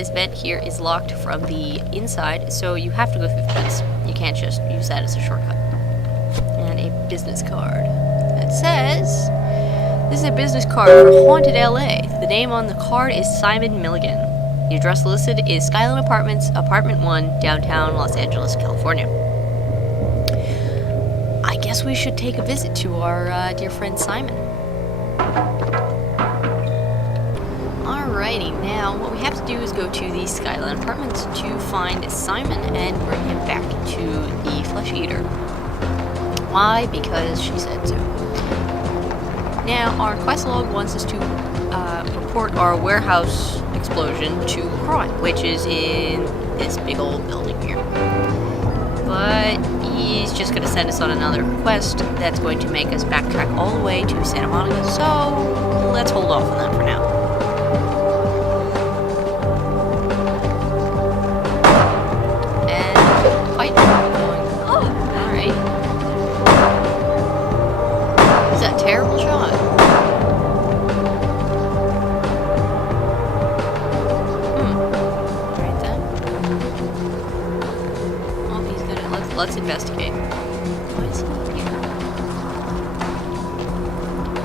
this vent here is locked from the inside, so you have to go through the vents. You can't just use that as a shortcut. And a business card that says, this is a business card for Haunted LA. The name on the card is Simon Milligan. The address listed is Skyline Apartments, Apartment 1, downtown Los Angeles, California. I guess we should take a visit to our dear friend Simon. Alrighty, now what we have to do is go to the Skyline Apartments to find Simon and bring him back to the Flesh Eater. Why? Because she said so. Now, our quest log wants us to report our warehouse explosion to crime, which is in this big old building here. But he's just going to send us on another quest that's going to make us backtrack all the way to Santa Monica, so let's hold off on that for now. And fight going. Oh, alright. Is that a terrible shot? Right then. Oh, he's gonna let's investigate. Why is he here?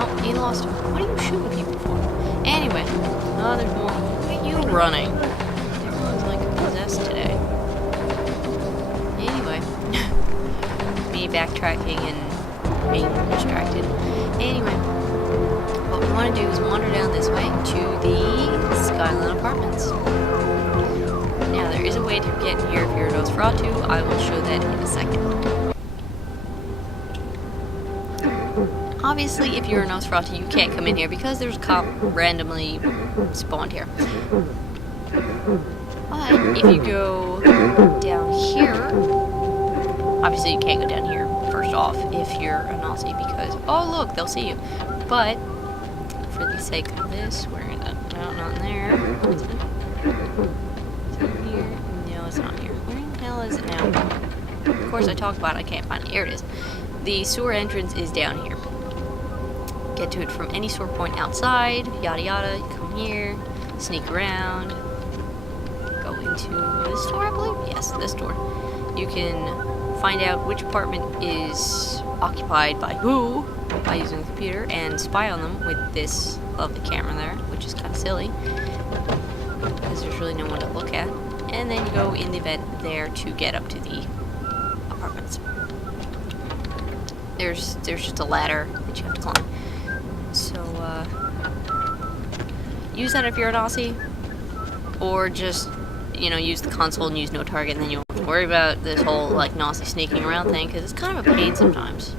Oh, he lost him. What are you shooting people for? Anyway, oh, there's more. Why are you running? Everyone's like possessed today. Anyway, me backtracking and being distracted. Anyway, what we want to do is wander down this way to the Skyline Apartments. Now, there is a way to get here if you're a Nosferatu. I will show that in a second. Obviously, if you're a Nosferatu, you can't come in here because there's a cop randomly spawned here. But if you go down here, obviously you can't go down here first off if you're a Nazi because, oh look, they'll see you. But for the sake of this, we're gonna, no, not in there. Is it here? No, it's not here. Where the hell is it now? Of course, I talked about it, I can't find it. Here it is. The sewer entrance is down here. Get to it from any sewer point outside, yada yada. You come here, sneak around, go into this door, I believe? Yes, this door. You can find out which apartment is occupied by who by using the computer and spy on them with this lovely camera there, which is kind of silly because there's really no one to look at. And then you go in the vent there to get up to the apartments. There's just a ladder that you have to climb. So, use that if you're a Nazi, or just, you know, use the console and use no target, and then you won't worry about this whole, like, Nazi sneaking around thing, because it's kind of a pain sometimes,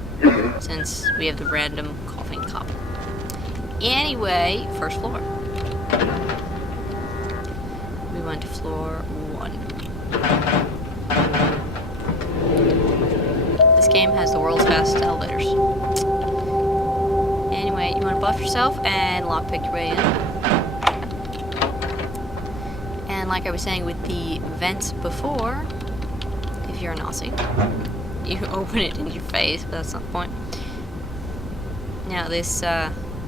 since we have the random coughing cop. Anyway, first floor. We went to floor 1. This game has the world's fastest elevators. Anyway, you want to buff yourself and lockpick your way in. And like I was saying with the vents before, if you're a Nazi, you open it in your face, but that's not the point. Now this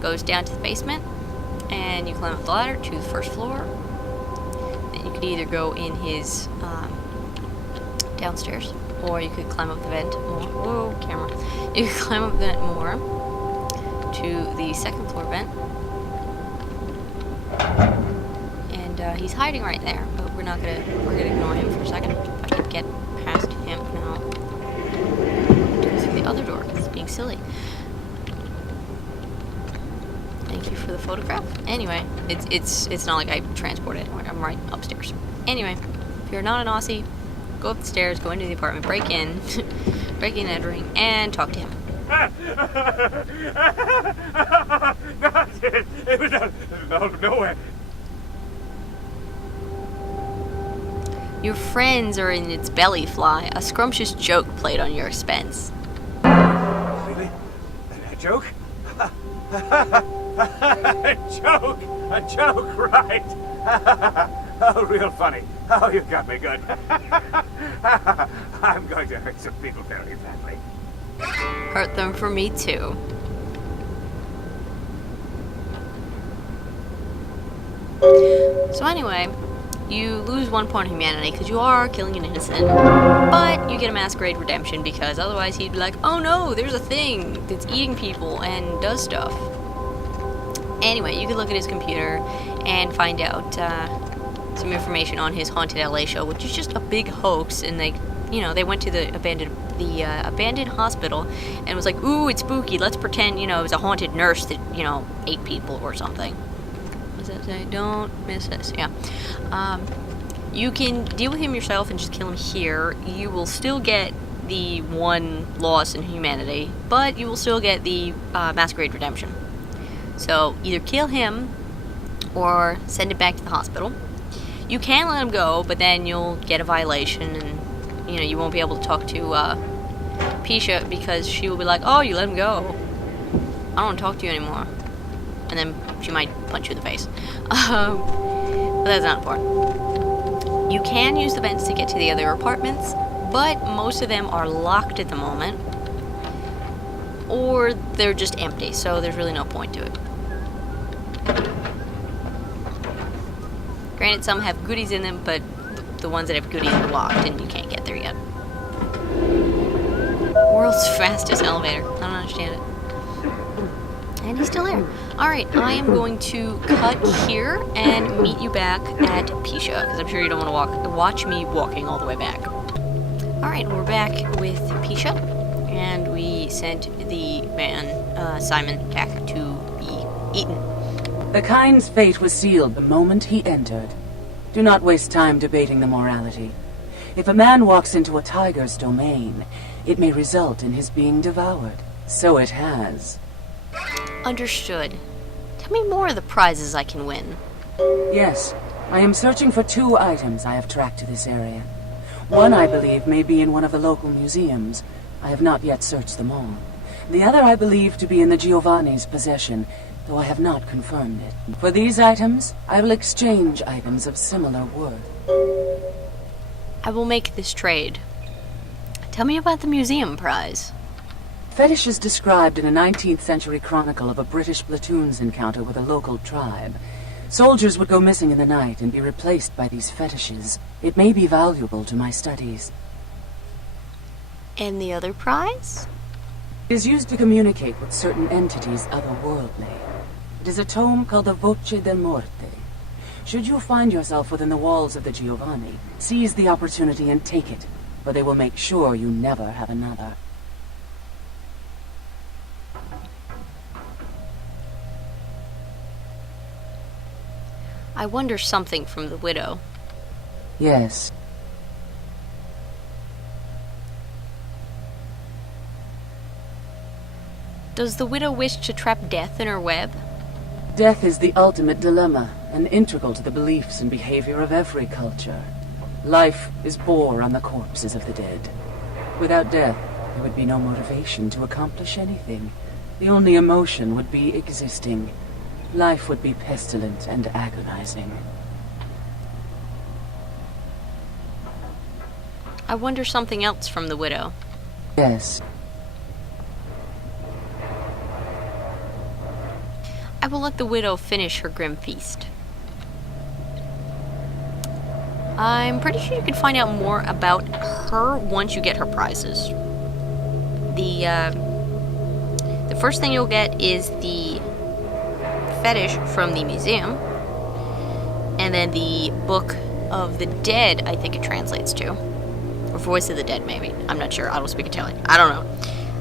goes down to the basement, and you climb up the ladder to the first floor. Then you could either go in his downstairs, or you could climb up the vent more. Whoa, camera. You could climb up the vent more to the second floor vent. And he's hiding right there, but we're gonna ignore him for a second. If I can get past him now. Through the other door, because he's being silly. Thank you for the photograph. Anyway, it's not like I transport it anywhere. I'm right upstairs. Anyway, if you're not an Aussie, go up the stairs, go into the apartment, break in, entering, and talk to him. It was out of nowhere. Your friends are in its belly fly. A scrumptious joke played on your expense. Really? A joke? A joke, right? Oh, real funny. Oh, you got me good. I'm going to hurt some people very badly. Hurt them for me too. So anyway, You lose 1 point of humanity because you are killing an innocent, but you get a masquerade redemption because otherwise he'd be like, oh no, there's a thing that's eating people and does stuff. Anyway, you can look at his computer and find out some information on his Haunted LA show, which is just a big hoax, and they went to the abandoned hospital and was like, ooh, it's spooky, let's pretend, it was a haunted nurse that, ate people or something. What does that say? Don't miss this. Yeah. You can deal with him yourself and just kill him here. You will still get the 1 loss in humanity, but you will still get the masquerade redemption. So either kill him or send him back to the hospital. You can let him go, but then you'll get a violation, and you won't be able to talk to Pisha because she will be like, oh, you let him go. I don't want to talk to you anymore. And then she might punch you in the face. But that's not important. You can use the vents to get to the other apartments, but most of them are locked at the moment, or they're just empty, so there's really no point to it. Granted, some have goodies in them, but the ones that have goodies are locked and you can't get there yet. World's fastest elevator. I don't understand it. And he's still there. Alright, I am going to cut here and meet you back at Pisha, because I'm sure you don't want to watch me walking all the way back. Alright, we're back with Pisha, and we sent the man, Simon, back to be eaten. The kind's fate was sealed the moment he entered. Do not waste time debating the morality. If a man walks into a tiger's domain, it may result in his being devoured. So it has. Understood. Tell me more of the prizes I can win. Yes, I am searching for 2 items I have tracked to this area. One, I believe, may be in one of the local museums. I have not yet searched them all. The other I believe to be in the Giovanni's possession, though I have not confirmed it. For these items, I will exchange items of similar worth. I will make this trade. Tell me about the museum prize. Fetish is described in a 19th century chronicle of a British platoon's encounter with a local tribe. Soldiers would go missing in the night and be replaced by these fetishes. It may be valuable to my studies. And the other prize? It is used to communicate with certain entities otherworldly. It is a tome called the Voce del Morte. Should you find yourself within the walls of the Giovanni, seize the opportunity and take it, for they will make sure you never have another. I wonder something from the widow. Yes. Does the widow wish to trap death in her web? Death is the ultimate dilemma, and integral to the beliefs and behavior of every culture. Life is bore on the corpses of the dead. Without death, there would be no motivation to accomplish anything. The only emotion would be existing. Life would be pestilent and agonizing. I wonder something else from the widow. Yes. I will let the widow finish her grim feast. I'm pretty sure you can find out more about her once you get her prizes. The first thing you'll get is the fetish from the museum, and then the Book of the Dead, I think it translates to. Or Voice of the Dead, maybe. I'm not sure. I don't speak Italian. I don't know.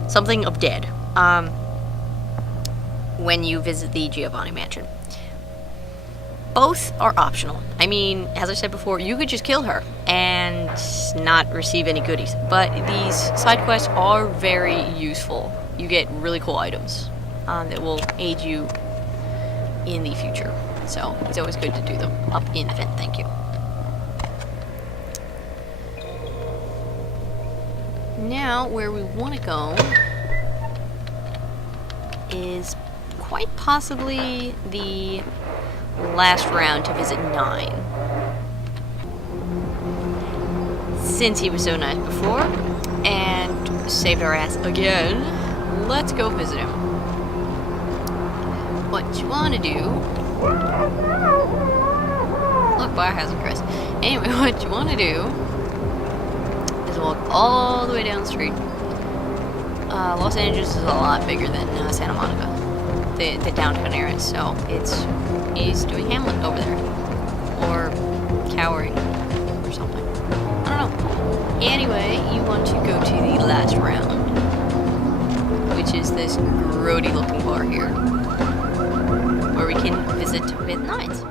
Something of dead. When you visit the Giovanni mansion. Both are optional. I mean, as I said before, you could just kill her and not receive any goodies. But these side quests are very useful. You get really cool items that will aid you in the future. So it's always good to do them. Up in the vent, thank you. Now, where we want to go is quite possibly the last round to visit 9. Since he was so nice before and saved our ass again, let's go visit him. What you want to do Look, biohazard, Chris. Anyway, what you want to do is walk all the way down the street. Los Angeles is a lot bigger than Santa Monica, the downtown area, so he's doing Hamlet over there, or cowering, or something. I don't know. Anyway, you want to go to the last round, which is this grody looking bar here, where we can visit with Nines.